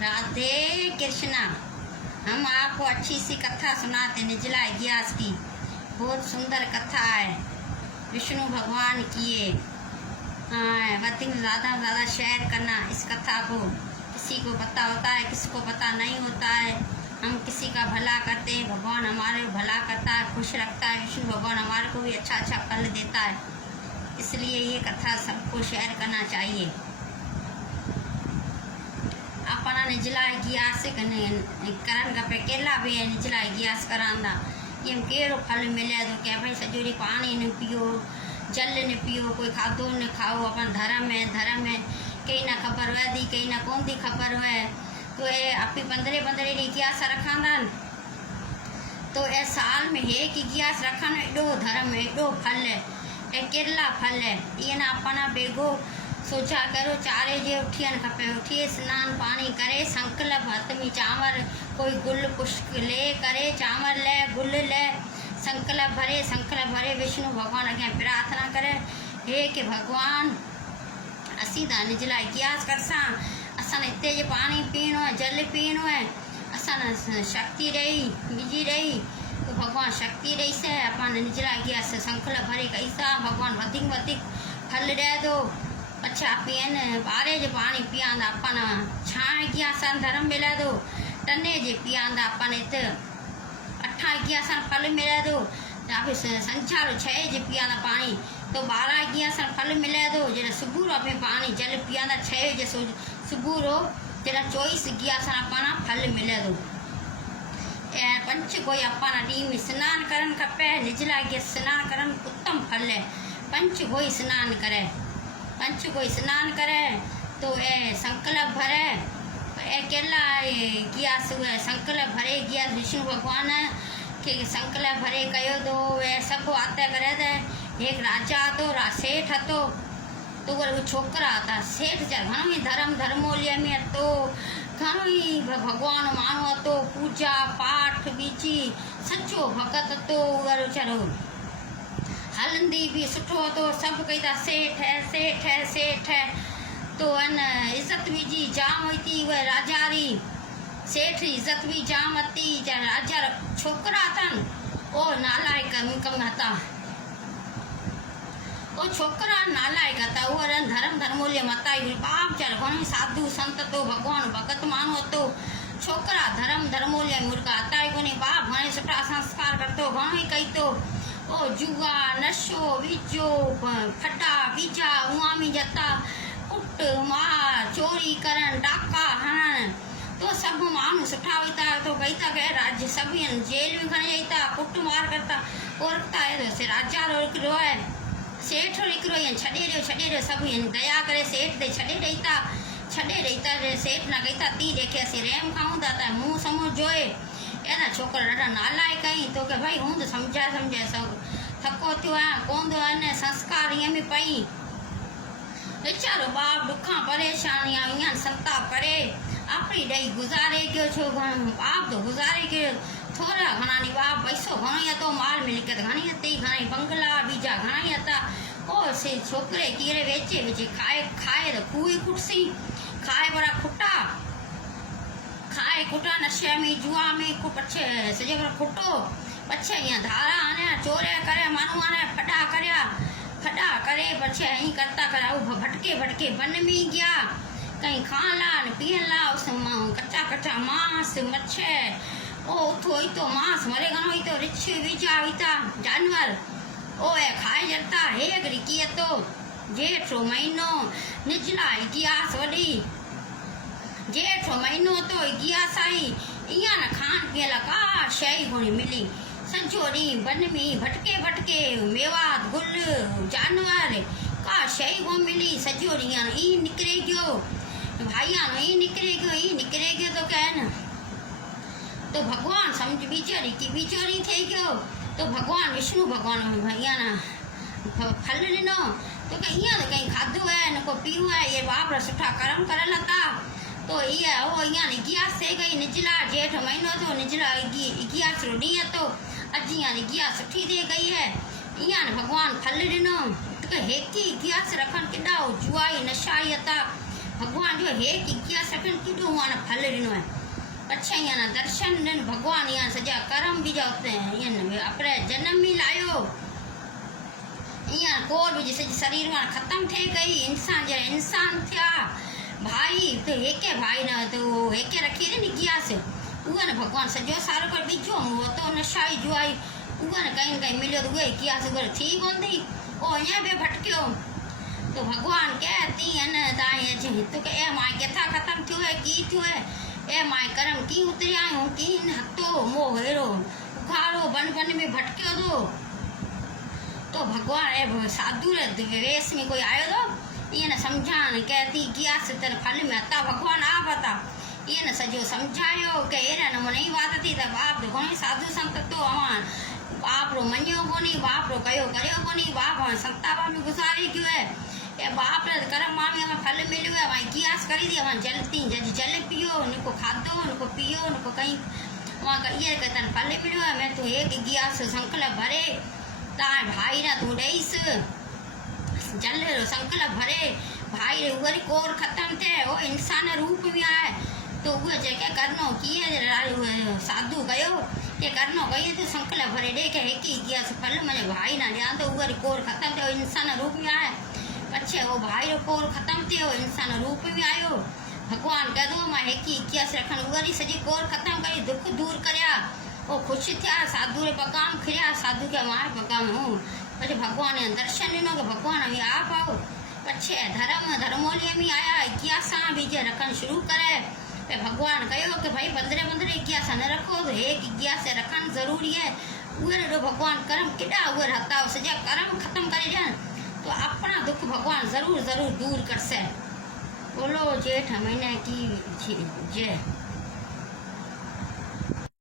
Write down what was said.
राधे कृष्णा। हम आपको अच्छी सी कथा सुनाते निर्जला इतिहास की। बहुत सुंदर कथा है, विष्णु भगवान की है। अधिक ज़्यादा शेयर करना इस कथा को। किसी को पता होता है, किसी को पता नहीं होता है। हम किसी का भला करते हैं, भगवान हमारे भला करता है, खुश रखता है। विष्णु भगवान हमारे को भी अच्छा फल देता है। इसलिए ये कथा सबको शेयर करना चाहिए। अपना निजला इतिहास करण खपे। केला भी है निजला इतिहास करांदा कि हम कहिड़ो फल मिले तो क्या भाई सॼो ॾींहुं पानी न पियो, जल न पियो, कोई खाधो न खाओ। अपन धर्म है कहीं ना खबर वह कहीं ना कौन थी खबर है। तो ये आपी 15 ॾींहं इतिहास रखंदा तो ए साल में एक इतिहास रखन एॾो धर्म एॾो फल ए केला फल ये ना अपना बेगो सोचा करो। चारे जे उठियन खपे, उठिए स्नान पानी करे, संकल्प हथ में चांवर कोई गुल पुष्प ले करे, चांवर ले गुल ले, संकल्प भरे विष्णु भगवान अगे प्रार्थना करे। हे कि भगवान असी दा निजला इतिहास करसा, असन इतने जे पानी पीनो है, जल पीनो है, असन शक्ति रही बिजी रही तो भगवान शक्ति रही से अपन निजला इतिहास संकल्प भरे कैसा भगवान वधिक फल दे दो। अच्छा पियन बारे जे पानी पियांदा अपन छाण गियासन धर्म मिले दो। टने जे पियांदा अपन इत 8 गियासन फल मिले दो। संचार 6 जे पियांदा पानी तो 12 गियासन फल मिले दो। जरा सुबह अपने पानी जल पियांदा 6 जे सुबह रो जरा 24 गियासन अपना फल मिले दो। पंच कोई अपना डी में स्नान करन खपे। निजला के स्नान करन उत्तम फल है। पंच कोई स्नान करे तो ए संकल्प भरे ए केला गियास हुए संकल्प भरे गियास विष्णु भगवान के संकल्प भरे कयो तो वे सब आते करे थे। एक राजा तो सेठ हतो तो वो छोकरा था सेठ जा घणो ही धर्मोल्य में तो घणो ही भगवान मानो हतो, पूजा पाठ बीची सच्चो भगत तो चलो हलंदी भी सुठो तो सब कही था सेठ है तो अन इज्जत भी जी जाम हुई वह राजा री। सेठ इज्जत भी जाम हती। राजा छोकरा अथन ओ नालायक कम हता। ओ छोकरा नालायक हता। वो धर्मोल्य मता बाप चल घणो साधु संत तो भगवान भगत मानो तो छोकरा धर्मोल्य मुर्गा हता ही कोनी। बाप घणे सुठा संस्कार करतो, घणो ही कई तो ओ जुआ नशो विजो फटा बीजा उआमी जता कुट मार चोरी करन डाका हणन तो सब माण्हू सुठा होता तो कही था कह राज्य सब जेल में खणी जाता कुट मार करता और रखता है तो से राजा रो है सेठ निकरो छॾे ॾियो सब दया करे सेठ दे छॾे ॾेता सेठ ना कहता ती देखे असीं रेम खाऊं था मुंह समूह जोए एना छोकरा ॾाढा नालायक कई तो के भाई हूं तो समझाए सब थको थियो आहियां कोन थो अने संस्कार ईअं में पई। वीचारो बाप दुखा परेशानियां ईअं संताप करे अपनी ॾेई गुज़ारे गयो। छो बाप तो गुज़ारे गयो थोड़ा घणा नी बाप पैसो घणो ही हतो, माल मिलकत घणी हती, घणा बंगला बीजा घणा ही हता। ओ से छोकरे कीड़े वेचे खाए तो खूही कुटसी खाए बड़ा खुटा नशे में जुआ में को पछे सजे पर खुटो पछे यहाँ धारा आने चोरे करे मानू आने फटा करे पछे यही करता भटके वन में गया कहीं खाला पियन ला उस कच्चा मांस मच्छे ओ उथो ही तो मांस मरे गनो ही तो रिछ बीजा हुईता जानवर ओ ए खाए जरता हे रिकी तो जेठो महीनो निजला इतिहास वडी जेठो महीनो तो इतिहास आई इया न खान पीअण का शइ कोनी मिली। सॼो ॾींहुं वन में भटके मेवात गुल जानवर का शइ कोन मिली। सॼो ॾींहुं ई निकिरे गयो भाईयान ई निकिरे गयो तो कहन तो भगवान समझ बिचोरी थी गयो तो भगवान विष्णु भगवान भैया ना फल ॾिनो तो ईअं तो कहीं खाधो है न को पीओ है ये बाप रा सुठा कर्म करल था तो ये ओ यहाँ इतिहास थे गई निजला जेठ महीनो तो निजला इतिहास रो डी तो अज यहाँ इतिहास सुठी थी गई है। यहाँ भगवान फल ॾिनो तो हेकी इतिहास रखन किडा जुआई नशाई हता भगवान जो हे कि क्या सकन किडो माना फल ॾिनो आहे अच्छा यहाँ दर्शन ॾिन भगवान यहाँ सॼा कर्म बि जाते हैं ईअं अपने जन्म ही लायो ईअं कोर बि सॼी शरीर में ख़त्म थे गई इंसान जो इंसान थिया भाई तो हेके भाई न तो हेके रखी नी गियास उहा न भगवान सॼो सारो पर ॿिजो वो तो नशाई जुआई उहा न कहीं न कहीं मिलियो तो उहे गियास उहा थी कोन थी ओ अञा बि भटकियो तो भगवान कह तीअं न तव्हां तोखे ए मां किथां ख़त्म थियो है की थियो है ए मां कर्म की उतरिया आहियूं की हथो मोह हेड़ो उखाड़ो बन बन में भटकियो तो भगवान साधु वेश में कोई आयो तो ये न समझान कहती गियास तेरे फल में अता भगवान आप अता ये न सजो समझायो के अहिड़े नमूने ई बात थी त बाप तो घणो साधु संत तो अवान बाप रो मञियो कोनी बाप रो कयो करियो कोनी बाप संतापा में गुज़ारे क्यों है ए बाप रे कर्म मामी में फल मिलियो है भाई गियास करी दी अवान जलती जल पियो उनको खाधो उनको पियो उनको कहीं वहाँ ये कहतन फल मिलियो है मैं तो एक गियास संकल्प भरे तार भाई ना तू ॾेईस जल संकल्प भरे भाई रे उगरी कोर खत्म थे वो इंसान रूप में आए तो वो जेके करनो किए साधु कयो के करनो कयो तो संकल्प भरे दे के एक ही किया फल मने भाई ना दिया तो उगरी कोर खत्म थे वो इंसान रूप में आए पछे वो भाई रो कोर खत्म थे वो इंसान रूप में आयो भगवान कह दो मां एक ही किया रखन उगरी सजी कोर खत्म करी दुख दूर करया वो खुश थिया साधु रे पगाम खिरिया साधु के मां पगाम हूँ पछे भगवान ने दर्शन ॾिनो के भगवान अभी आप आओ पछे धर्मोलिया में आया इक्यासा बीजे रखन शुरू करे पे भगवान कहो कि भाई 15 इक्यासा न रखो तो एक इक्यासा रखन जरूरी है उहे ॾो भगवान कर्म केॾा उहे हटाओ सॼा कर्म खत्म करे ॾियनि तो अपना दुख भगवान जरूर दूर करसे बोलो जेठ महीने की जय।